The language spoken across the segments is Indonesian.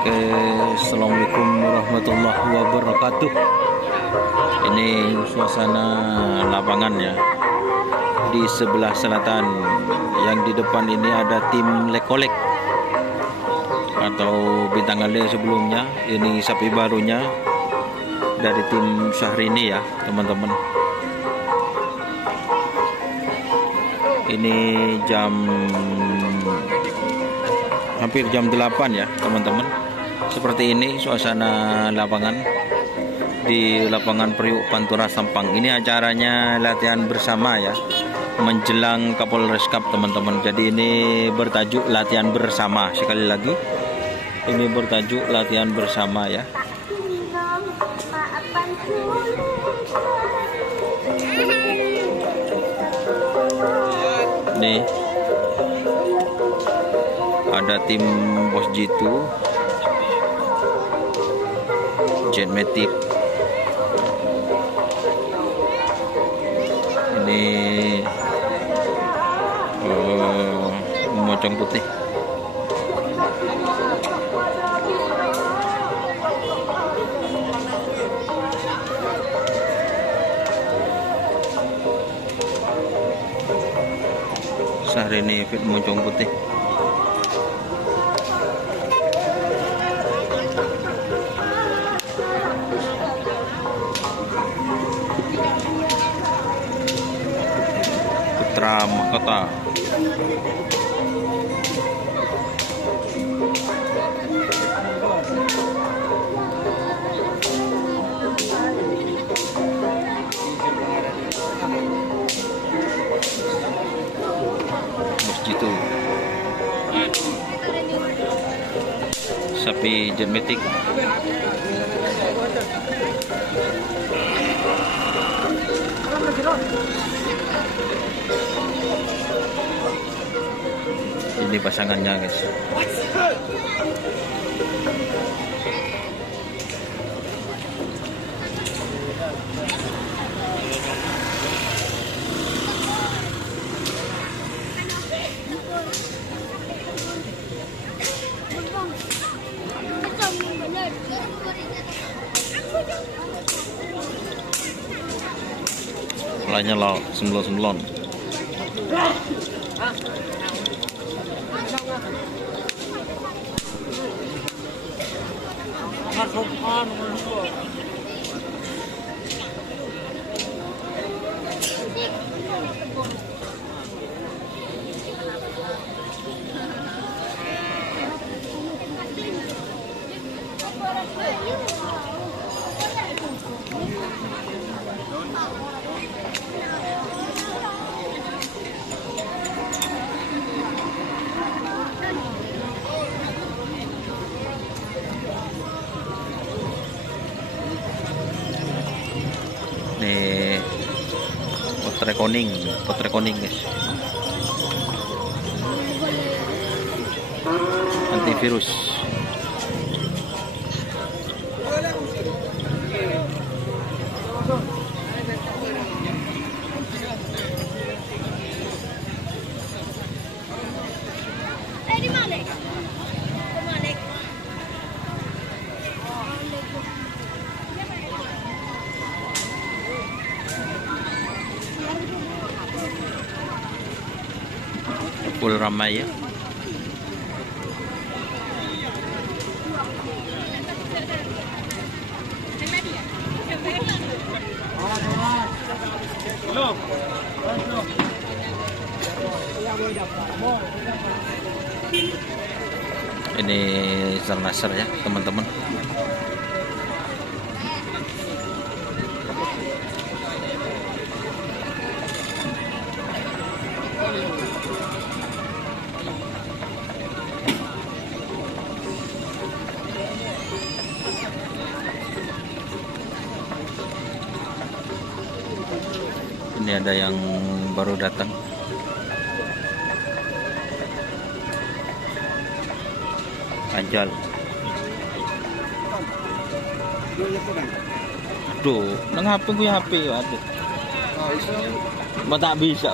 Oke, assalamualaikum warahmatullahi wabarakatuh. Ini suasana lapangan ya di sebelah selatan. Yang di depan ini ada tim Lekolek atau Bintang Ale sebelumnya. Ini sapi barunya dari tim Syahrini ya teman-teman. Ini hampir jam 8 ya teman-teman. Seperti ini suasana lapangan di lapangan Priuk Pantura Sampang. Ini acaranya latihan bersama ya menjelang Kapolres Cup teman-teman. Jadi ini bertajuk latihan bersama. Sekali lagi ini bertajuk latihan bersama ya. Nih ada tim Bos Jitu, Jetmatic. Ini Mocong Putih. Syahrini Fit Mocong Putih. Putra Mahkota. Bos Jitu. Sapi Jetmatic. Ini pasangannya guys. Mulanya lo semblon-semblon. Nih potre koning guys. Antivirus. Full ramai ya. Ini Zernasar ya teman-teman. Ini ada yang baru datang. Ajal. Aduh, nang HP gue HP aduh. Tak bisa.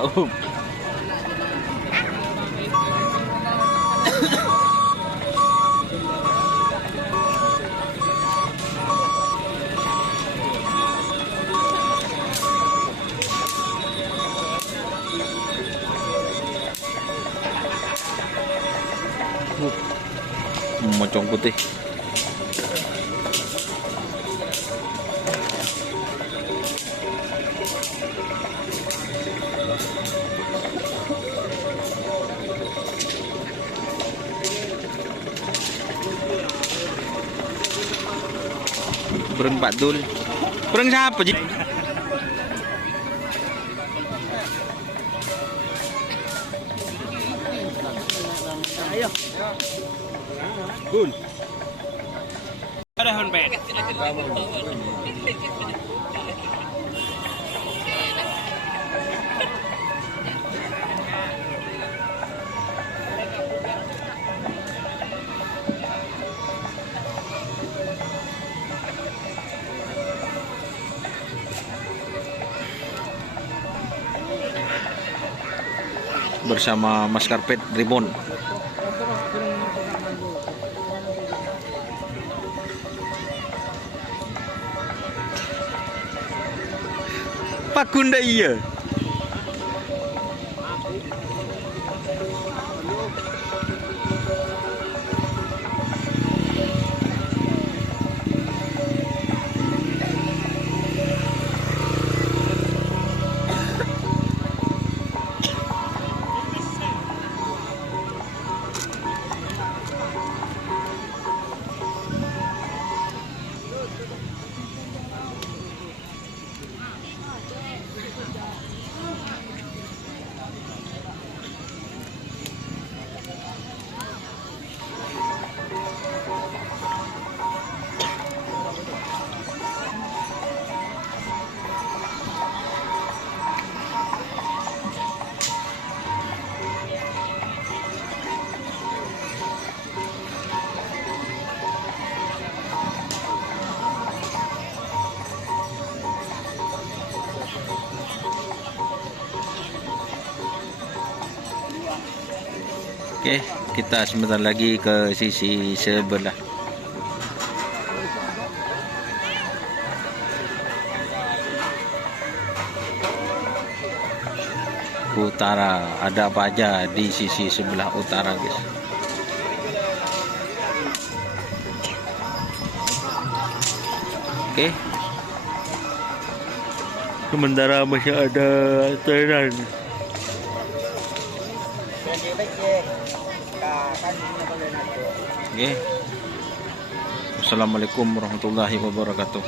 Mocong putih. Burung Pak Dul. Burung siapa sih? Ayo. Bun. Ada handbag. Bersama Mas Karpet Ribbon. Pak Kunda iya. Oke, kita sebentar lagi ke sisi sebelah. Utara, ada apa aja di sisi sebelah utara, guys? Oke. Sementara masih ada tenan. Oke. Assalamualaikum warahmatullahi wabarakatuh.